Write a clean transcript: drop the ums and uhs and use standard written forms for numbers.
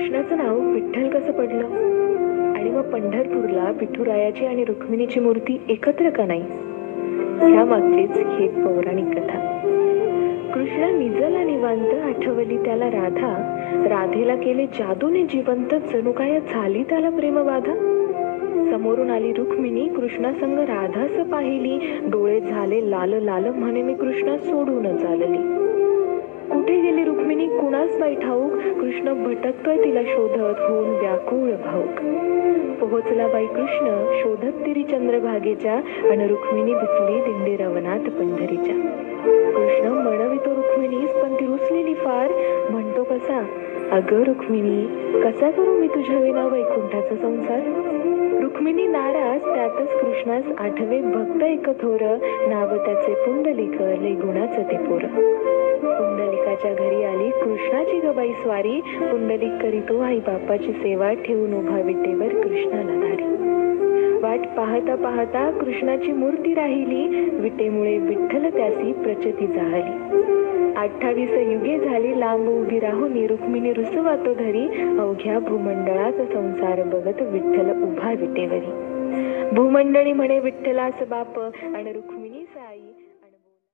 कृष्णाचं नाव विठ्ठल कसं पडलं आणि मग पंढरपूरला विठुरायाची आणि रुक्मिणीची मूर्ती एकत्र का नाही? ह्या मागचीच ही एक पौराणिक कथा. कृष्ण निजला निवांत, आठवली त्याला राधा, राधेला केले जादूने जिवंत, जणू काय झाली त्याला प्रेमबाधा. समोरून आली रुक्मिणी, कृष्णासंग राधास पाहिली, डोळे झाले लाल लाल, म्हणे मी कृष्णा सोडून चालली. कुठे गेली रुक्मिणी कुणास बाई ठाऊक, कृष्ण भटकतोय तिला शोधत, होऊन व्याकुळ भाऊक. पोहोचला बाई कृष्ण शोधत तिरी चंद्रभागेच्या, आणि रुक्मिणी दिसली दिंडी रवनात पंढरीच्या. कृष्ण म्हणवितो रुक्मिणीस, पण ती रुसलेली फार, म्हणतो कसा, अगं रुक्मिणी कसा करू मी तुझ्या विना वैकुंठाचा संसार. रुक्मिणी नाराज, त्यातच कृष्णास आठवे भक्त एक थोर, नाव त्याचे पुंडलिक, लय गुणाचं ते पोर. पुंडलिकाच्या घरी आली कृष्णाची गबाई स्वारी, पुंडलिक करीतो आई बापाची सेवा, ठेवून उभा विटेवर कृष्णाला धाडी. वाट पाहता पाहता कृष्णाची मूर्ती राहिली, विटेमुळे विठ्ठल त्यासी प्रचिती जाहली. 28 युगे झाली लांब उभी राहून, रुक्मिणी रुसवातो धरी, अवघ्या भूमंडळाचा संसार बघत विठ्ठल उभा विटेवरी. भूमंडळी म्हणे विठ्ठलास बाप, आणि रुक्मिणी